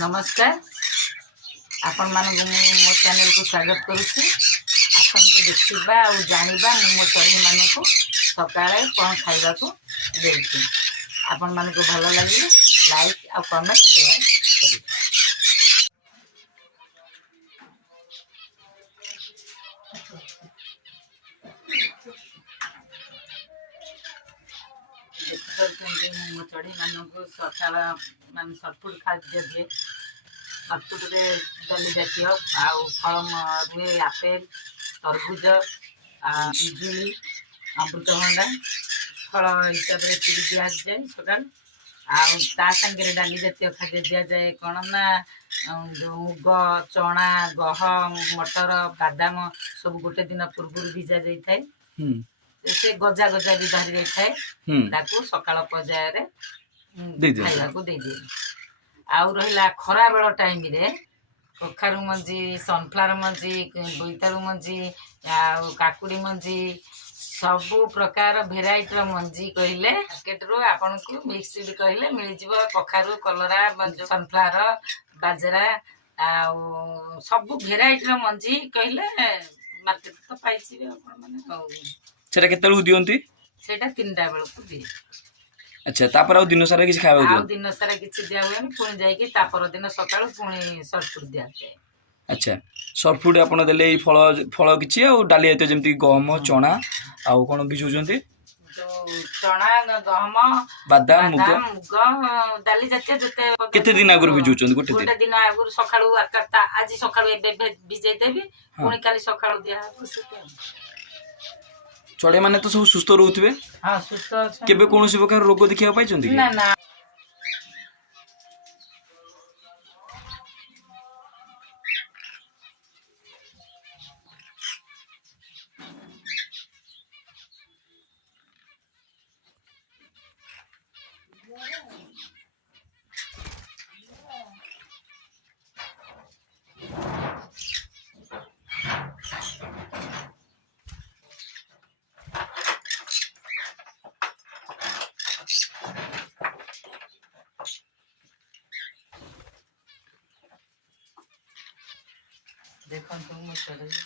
नमस्कार आपण मानक मो चैनल को स्वागत करुच्ची। आसतु देखा और जाना मो चढ़ी मानक सकाଳେ कौन खावा को देउछि। आपण मानक भल लगे लाइक और कमेंट शेयर करिए। मो चढ़ी मानक सकाळ मान सटफुट खाद्य दिए। सटफुटे दाली जातीय आउ फल रुए आपेल तरबुज पिजुली अमृतभंडा फल हिसाब से चूड़ी दि जाए सका सांगे डाली जातीय खाद्य दि जाए कौन ना मुग चना गहम मटर बादाम सब गोटे दिन पूर्व भिजा जाए से गजा गजा भी बाहरी जाए सकाल पर्यायर खाइबा को दे दिए। आउ रहा खरा बेल टाइम रे कखारू मंजी सनफ्लावर मंजी बोईतालु मंजी काकुड़ी मंजी सबु प्रकार भेराइटर मंजी कहले मार्केट रो आपन को मिक्स भी कहले मिल जिवो। कखारू कलरा सनफ्लावर बाजरा सबु भेराइटर मंजी कहले मार्केट तो पाइछि आपन माने। सेटा केतलु दियंती? सेटा 3टा बेल को दिए। अच्छा तापर आ दिन सारा किछ खावा दियो? दिन सारा किछ दिया हुए पुणी जाई कि तापर दिन सकाळ पुणी सर्फुड दिया जाए। अच्छा सर्फुड आपण देले ई फल फल किछ आ डाली आते जेमति गहम चना आ कोन बिजुजंती जो चना गहम बादाम मुग डाली जाते जते केते दिन आगुर बिजुचंती? गोटे दिन आगुर सकाळू आकता आज सकाळू एबे बिजै देबी पुणी काली सकाळू दिया चढ़े माने तो सब सुस्थ रहउथिबे? हां सुस्थ अछि। केबे कोनोसी प्रकार रोग देखिया पाइचंती? ना ना देखो तुम चले